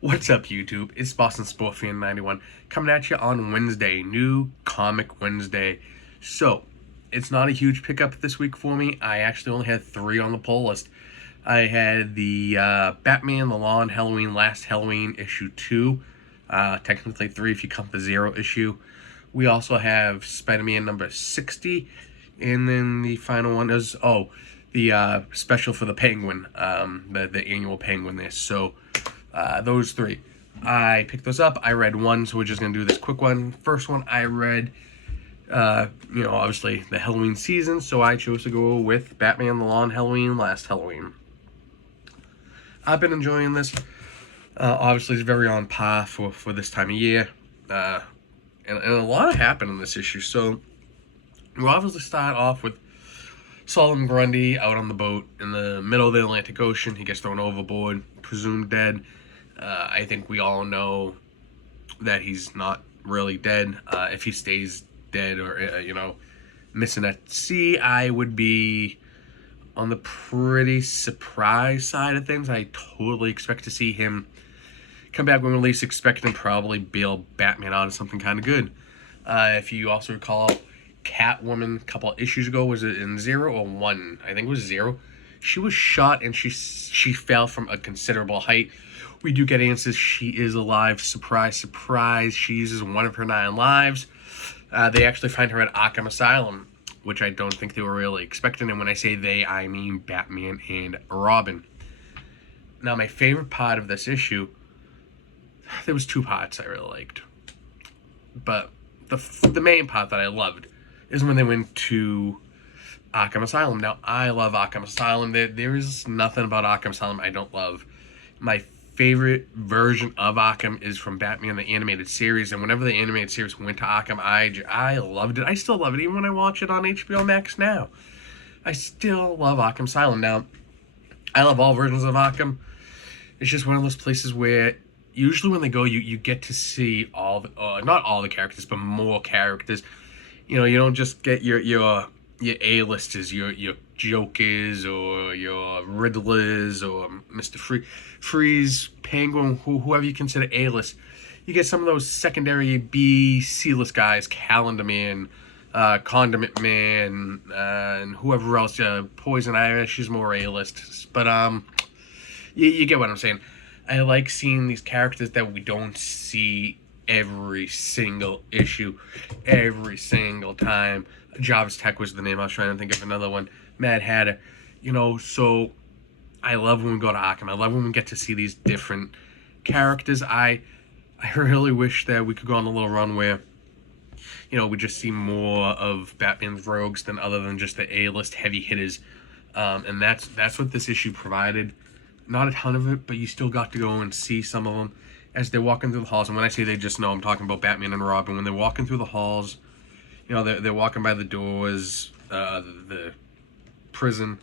What's up, YouTube? It's Boston Sport Fan 91 coming at you on Wednesday, New Comic Wednesday. So, it's not a huge pickup this week for me. I actually only had 3 on the poll list. I had the Batman, The Law on Halloween, Last Halloween, issue 2. Technically 3 if you count the 0 issue. We also have Spider-Man number 60. And then the final one is, the special for the Penguin, the annual Penguin there. So, those 3. I picked those up. I read one, so we're just going to do this quick one. First one I read, obviously the Halloween season, so I chose to go with Batman, The Law on Halloween, Last Halloween. I've been enjoying this. Obviously, it's very on par for this time of year. And a lot happened in this issue. So, we'll obviously start off with Solomon Grundy out on the boat in the middle of the Atlantic Ocean. He gets thrown overboard, presumed dead. I think we all know that he's not really dead. If he stays dead or, missing at sea, I would be on the pretty surprise side of things. I totally expect to see him come back when we least expect and probably bail Batman out of something kind of good. If you also recall, Catwoman a couple of issues ago, was it in 0 or 1? I think it was 0. She was shot and she fell from a considerable height. We do get answers. She is alive. Surprise, surprise. She uses one of her 9 lives. They actually find her at Arkham Asylum, which I don't think they were really expecting. And when I say they, I mean Batman and Robin. Now, my favorite part of this issue, there was 2 parts I really liked. But the main part that I loved is when they went to Arkham Asylum. Now, I love Arkham Asylum. There is nothing about Arkham Asylum I don't love. My favorite version of Arkham is from Batman the Animated Series, and whenever the animated series went to Arkham, I loved it. I still love it, even when I watch it on HBO Max now. I still love Arkham Asylum. Now, I love all versions of Arkham. It's just one of those places where usually when they go, you get to see all the, not all the characters, but more characters. You don't just get your A-listers, your Jokers or your Riddlers or Mr. Freeze, Penguin, whoever you consider A-list. You get some of those secondary B, C-list guys, Calendar Man, Condiment Man, and whoever else, Poison Ivy, she's more A-list. But you get what I'm saying. I like seeing these characters that we don't see every single issue, every single time. Jarvis Tech was the name. I was trying to think of another one. Mad Hatter. So I love when we go to Arkham. I love when we get to see these different characters. I really wish that we could go on a little run where, we just see more of Batman's rogues than other than just the A-list heavy hitters. And that's what this issue provided. Not a ton of it, but you still got to go and see some of them as they're walking through the halls. And when I say they just know, I'm talking about Batman and Robin. When they're walking through the halls, they're walking by the doors, the prison.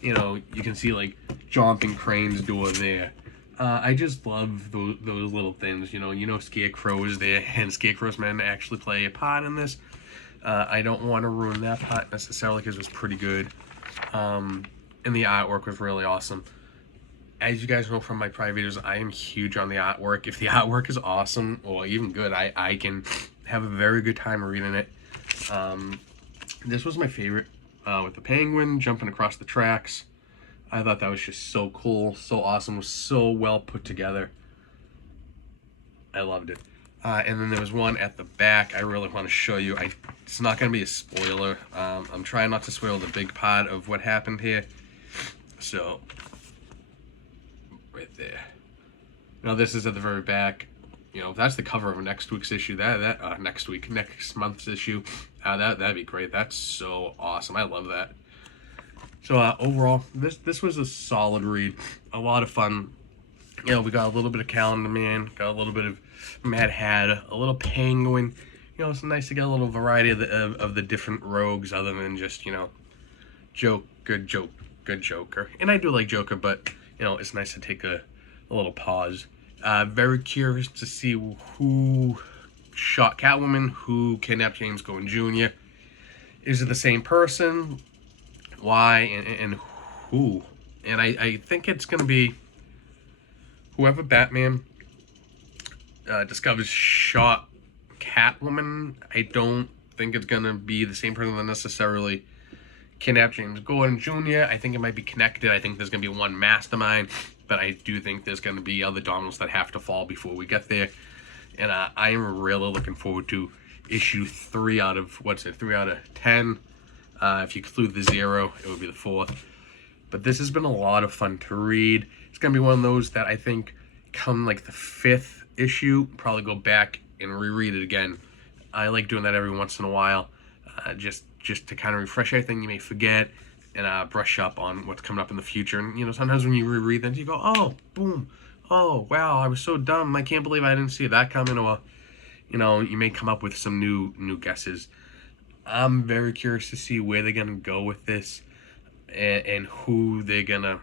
You can see, like, Jonathan Crane's door there. I just love those little things. Scarecrow is there, and Scarecrow's men actually play a part in this. I don't want to ruin that part necessarily because it was pretty good. And the artwork was really awesome. As you guys know from my prior videos, I am huge on the artwork. If the artwork is awesome or even good, I can have a very good time reading it. This was my favorite, with the Penguin jumping across the tracks. I thought that was just so cool, so awesome, was so well put together. I loved it. And then there was one at the back I really want to show you. It's not going to be a spoiler. I'm trying not to spoil the big part of what happened here. So, right there. This is at the very back. That's the cover of next week's issue. Next month's issue. That'd be great. That's so awesome. I love that. So overall, this was a solid read. A lot of fun. We got a little bit of Calendar Man, got a little bit of Mad Hatter, a little Penguin. It's nice to get a little variety of the different rogues other than just good Joker. And I do like Joker, but it's nice to take a little pause. Very curious to see who shot Catwoman, who kidnapped James Gordon Jr. Is it the same person? Why? And who? And I think it's going to be whoever Batman discovers shot Catwoman. I don't think it's gonna be the same person that necessarily kidnapped James Gordon Jr. I think it might be connected. I think there's gonna be one mastermind, but I do think there's gonna be other dominoes that have to fall before we get there. And I am really looking forward to issue 3 out of 3 out of 10. If you include the 0, it would be the 4th. But this has been a lot of fun to read. It's gonna be one of those that I think come like the 5th issue, probably go back and reread it again. I like doing that every once in a while, just to kind of refresh anything you may forget and brush up on what's coming up in the future. And you know, sometimes when you reread them, you go, oh, boom, oh wow, I was so dumb, I can't believe I didn't see that coming. Or you know, you may come up with some new guesses. I'm very curious to see where they're gonna go with this, and who they're gonna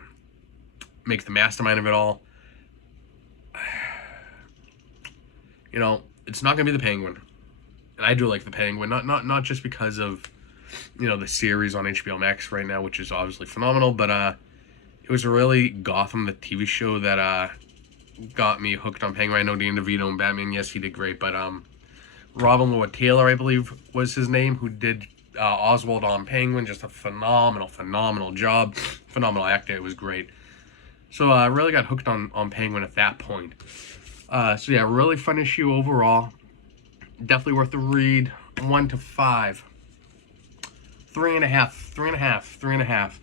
make the mastermind of it all. You know, it's not gonna be the Penguin, and I do like the Penguin, not just because of, you know, the series on HBO Max right now, which is obviously phenomenal, but it was really Gotham, the TV show, that got me hooked on Penguin. I know Danny DeVito and Batman, yes, he did great, but Robin Lord Taylor, I believe was his name, who did Oswald on Penguin, just a phenomenal job, phenomenal actor. It was great. So I really got hooked on Penguin at that point. So yeah, really fun issue overall. Definitely worth the read. 1 to 5. 3.5.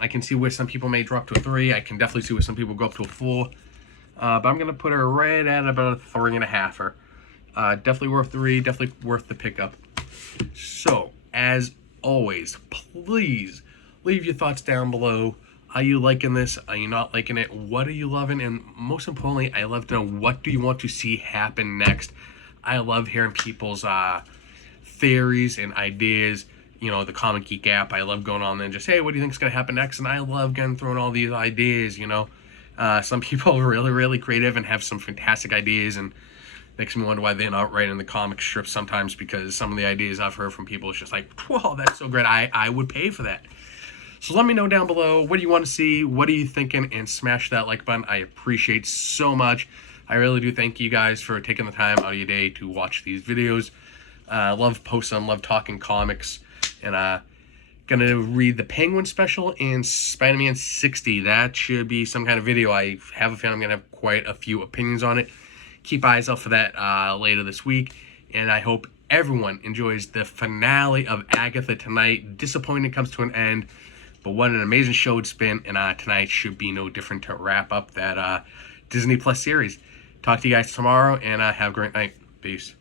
I can see where some people may drop to a 3. I can definitely see where some people go up to a 4. But I'm gonna put her right at about a 3.5. Definitely worth the read. Definitely worth the pickup. So as always, please leave your thoughts down below. Are you liking this? Are you not liking it? What are you loving? And most importantly, I love to know, what do you want to see happen next? I love hearing people's theories and ideas. You know, the Comic Geek app, I love going on there and just, hey, what do you think is going to happen next? And I love getting thrown all these ideas, you know. Some people are really creative and have some fantastic ideas, and makes me wonder why they're not writing the comic strips sometimes, because some of the ideas I've heard from people is just like, whoa, that's so great. I would pay for that. So let me know down below, what do you want to see? What are you thinking? And smash that like button. I appreciate so much. I really do thank you guys for taking the time out of your day to watch these videos. Love posting, love talking comics. And gonna read the Penguin special and Spider-Man 60. That should be some kind of video. I have a feeling I'm gonna have quite a few opinions on it. Keep eyes out for that later this week. And I hope everyone enjoys the finale of Agatha tonight. Disappointing comes to an end, but what an amazing show it's been. And tonight should be no different to wrap up that Disney Plus series. Talk to you guys tomorrow, and have a great night. Peace.